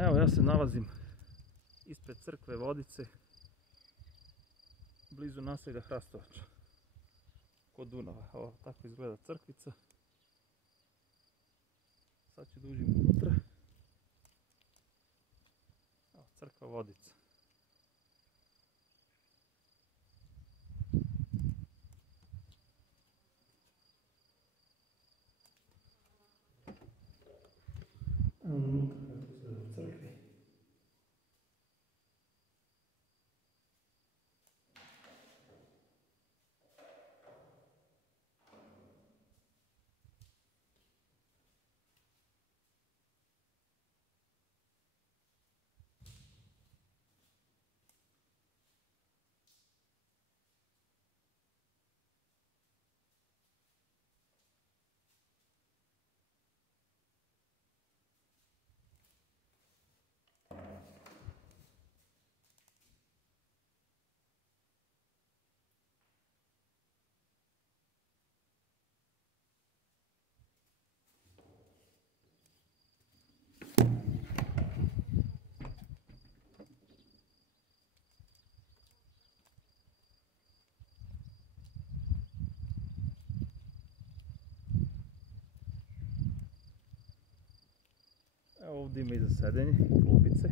Evo, ja se nalazim ispred crkve Vodice, blizu naselja Hrastovača, kod Dunava. Evo, tako izgleda crkvica. Sad ću da uđem unutra. Evo, crkva Vodica. Evo unutra kako izgleda u crkvi. Evo ovdje ima i za sedenje, klupice.